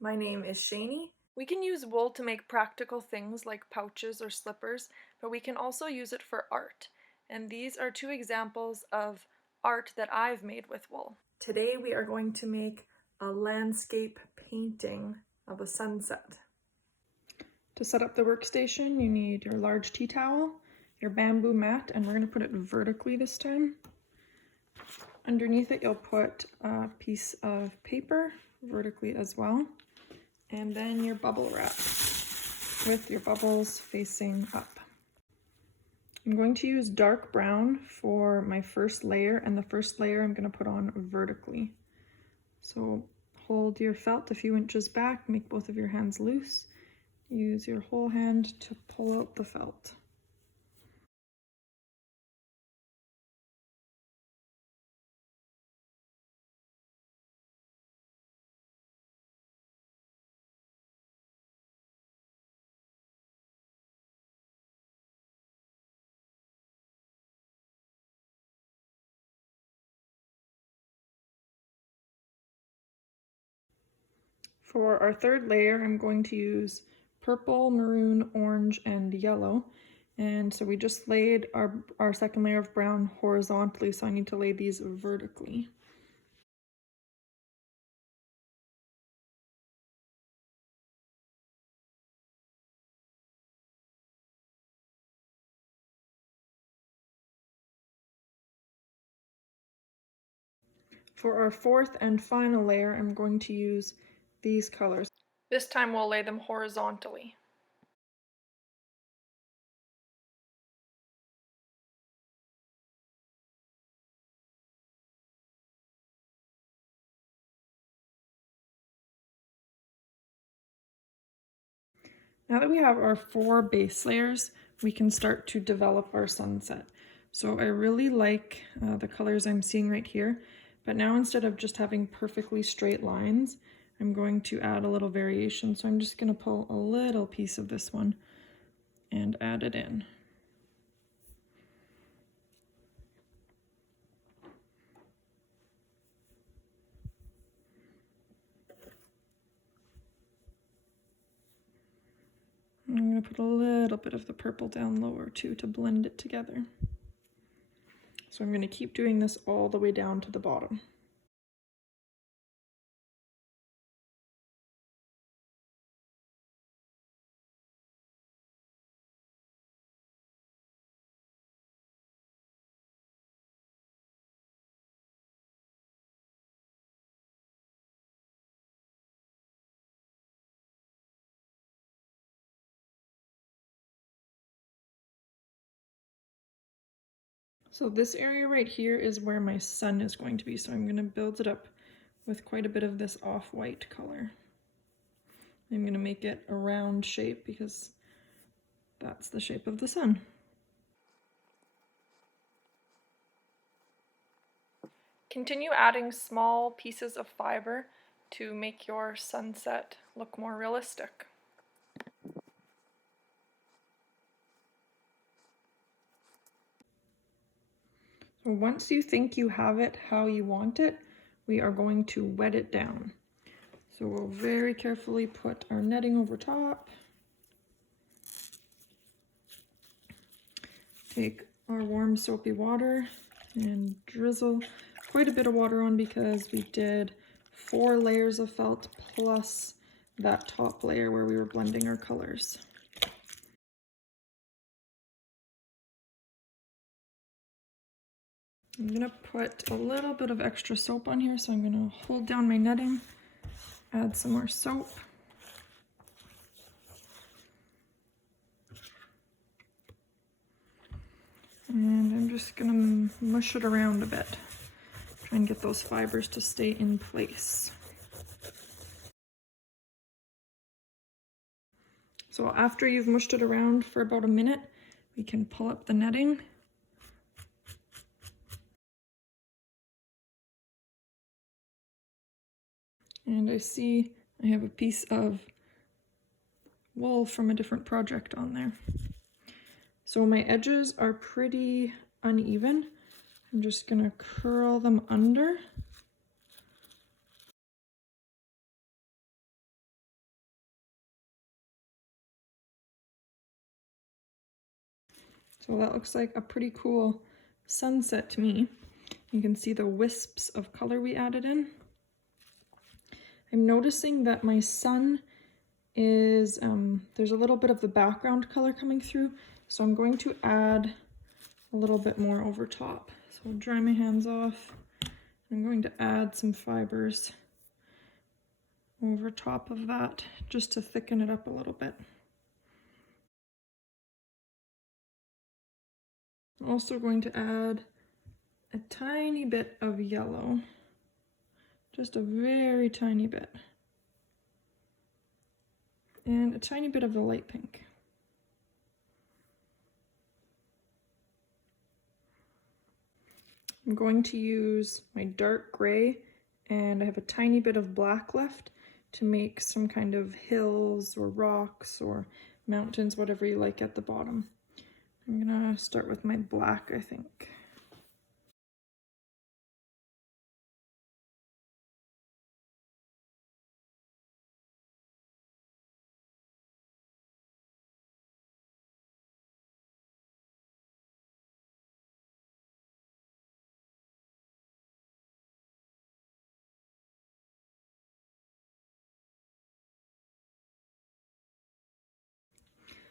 My name is Shani. We can use wool to make practical things like pouches or slippers, but we can also use it for art. And these are two examples of art that I've made with wool. Today we are going to make a landscape painting of a sunset. To set up the workstation, you need your large tea towel, your bamboo mat, and we're going to put it vertically this time. Underneath it, you'll put a piece of paper vertically as well, and then your bubble wrap with your bubbles facing up. I'm going to use dark brown for my first layer, and the first layer I'm going to put on vertically. So hold your felt a few inches back, make both of your hands loose. Use your whole hand to pull out the felt. For our third layer, I'm going to use purple, maroon, orange, and yellow. And so we just laid our second layer of brown horizontally, so I need to lay these vertically. For our fourth and final layer, I'm going to use these colors. This time we'll lay them horizontally. Now that we have our 4 base layers, we can start to develop our sunset. So I really like the colors I'm seeing right here, but now instead of just having perfectly straight lines, I'm going to add a little variation. So I'm just going to pull a little piece of this one and add it in. I'm going to put a little bit of the purple down lower too to blend it together. So I'm going to keep doing this all the way down to the bottom. So this area right here is where my sun is going to be, so I'm going to build it up with quite a bit of this off-white color. I'm going to make it a round shape because that's the shape of the sun. Continue adding small pieces of fiber to make your sunset look more realistic. So once you think you have it how you want it, we are going to wet it down. So we'll very carefully put our netting over top. Take our warm soapy water and drizzle quite a bit of water on because we did 4 layers of felt plus that top layer where we were blending our colors. I'm gonna put a little bit of extra soap on here, so I'm gonna hold down my netting, add some more soap. And I'm just gonna mush it around a bit. Try and get those fibers to stay in place. So after you've mushed it around for about a minute, we can pull up the netting. And I see I have a piece of wool from a different project on there. So my edges are pretty uneven. I'm just gonna curl them under. So that looks like a pretty cool sunset to me. You can see the wisps of color we added in. I'm noticing that my sun is, there's a little bit of the background color coming through, so I'm going to add a little bit more over top. So I'll dry my hands off. I'm going to add some fibers over top of that just to thicken it up a little bit. I'm also going to add a tiny bit of yellow, just a very tiny bit, and a tiny bit of the light pink. I'm going to use my dark gray, and I have a tiny bit of black left to make some kind of hills or rocks or mountains, whatever you like at the bottom. I'm gonna start with my black, I think.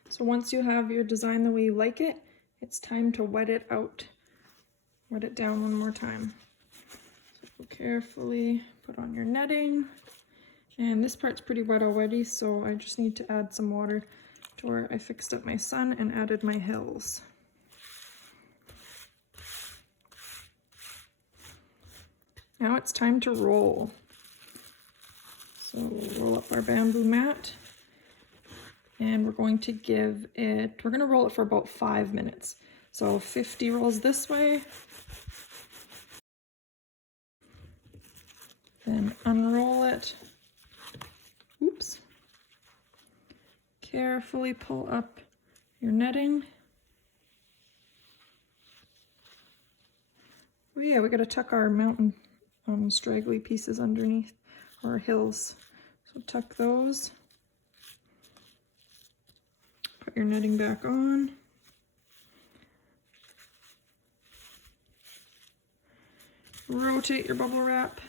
So once you have your design the way you like it, it's time to wet it out. Wet it down one more time. So carefully put on your netting. And this part's pretty wet already, so I just need to add some water to where I fixed up my sun and added my hills. Now it's time to roll. So we'll roll up our bamboo mat, and we're going to we're going to roll it for about 5 minutes. So 50 rolls this way, then unroll it. Oops. Carefully pull up your netting. Oh yeah, we got to tuck our mountain straggly pieces underneath our hills. So tuck those. Put your netting back on. Rotate your bubble wrap.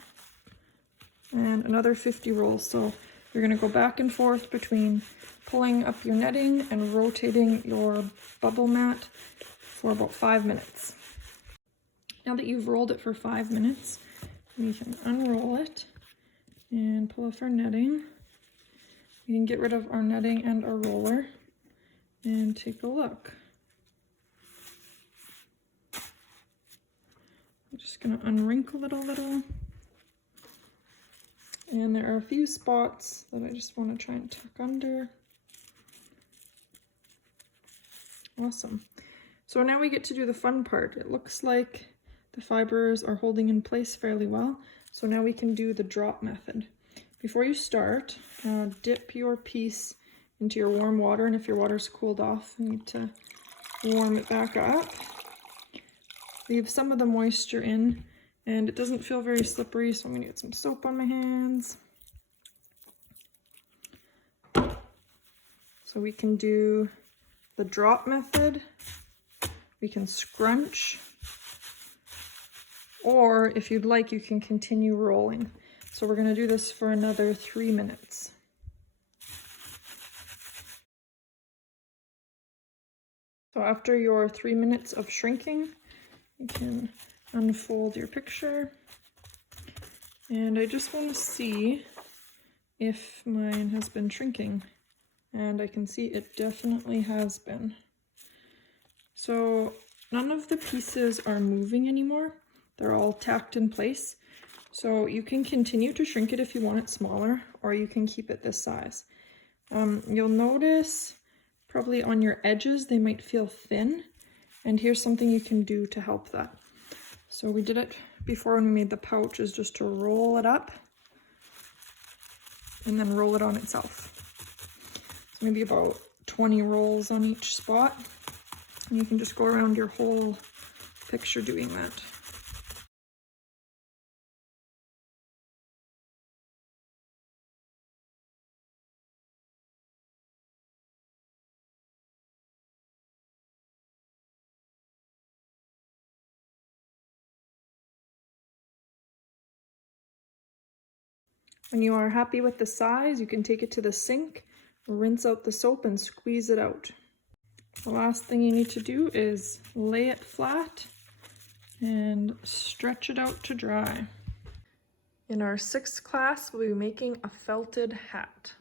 And another 50 rolls. So you're going to go back and forth between pulling up your netting and rotating your bubble mat for about 5 minutes. Now that you've rolled it for 5 minutes, we can unroll it and pull off our netting. We can get rid of our netting and our roller and take a look. I'm just going to unwrinkle it a little. And there are a few spots that I just want to try and tuck under. Awesome. So now we get to do the fun part. It looks like the fibers are holding in place fairly well. So now we can do the drop method. Before you start, dip your piece into your warm water, and if your water's cooled off, you need to warm it back up. Leave some of the moisture in, and it doesn't feel very slippery, so I'm going to get some soap on my hands. So we can do the drop method, we can scrunch, or if you'd like, you can continue rolling. So we're going to do this for another 3 minutes. So after your 3 minutes of shrinking, you can unfold your picture. And I just want to see if mine has been shrinking. And I can see it definitely has been. So none of the pieces are moving anymore. They're all tacked in place. So you can continue to shrink it if you want it smaller, or you can keep it this size. You'll notice probably on your edges they might feel thin, and here's something you can do to help that. So we did it before when we made the pouch, is just to roll it up and then roll it on itself. So maybe about 20 rolls on each spot, and you can just go around your whole picture doing that. When you are happy with the size, you can take it to the sink, rinse out the soap, and squeeze it out. The last thing you need to do is lay it flat and stretch it out to dry. In our 6th class, we'll be making a felted hat.